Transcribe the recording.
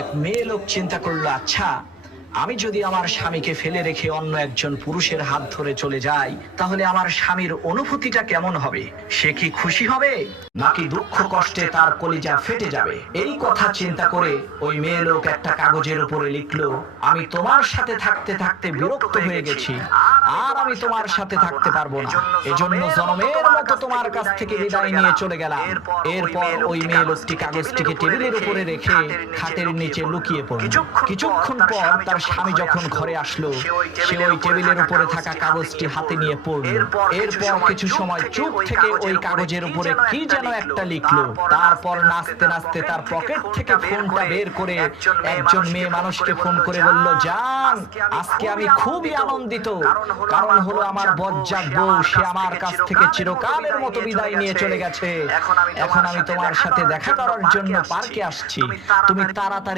এক মেয়ে লোক চিন্তা করলো, আচ্ছা আমি যদি আমার স্বামীকে ফেলে রেখে অন্য একজন পুরুষের হাত ধরে চলে যাই, তাহলে আমার স্বামীর অনুভূতিটা কেমন হবে? সে কি খুশি হবে, নাকি দুঃখ কষ্টে তার কলিজা ফেটে যাবে? এই কথা চিন্তা করে ওই মেয়ে লোক একটা কাগজের উপরে লিখলো, আমি তোমার সাথে থাকতে থাকতে বিরক্ত হয়ে গেছি, আর আমি তোমার সাথে থাকতে পারবো না, এজন্য জনমের মতো তোমার কাছ থেকে বিদায় নিয়ে চলে গেলাম। এরপর ওই মেয়ে লোকটি কাগজটিকে টেবিলের উপরে রেখে খাটের নিচে লুকিয়ে পড়ল। কিছুক্ষণ পর তার স্বামী যখন ঘরে আসলো, সে ওই টেবিলের উপরে থাকা কাগজটি হাতে নিয়ে পড়ল। এরপর কিছু সময় চুপ থেকে ওই কাগজের উপরে কি যেন একটা লিখলো। তারপর নাচতে নাচতে তার পকেট থেকে ফোনটা বের করে একজন মেয়ে মানুষকে ফোন করে বলল, জান, আজকে আমি খুবই আনন্দিত, কারণ হলো আমার বজ্জাত বউ সে আমার কাছ থেকে চিরকালের মতো বিদায় নিয়ে চলে গেছে। এখন আমি তোমার সাথে দেখা করার জন্য পার্কে আসছি, তুমি তাড়াতাড়ি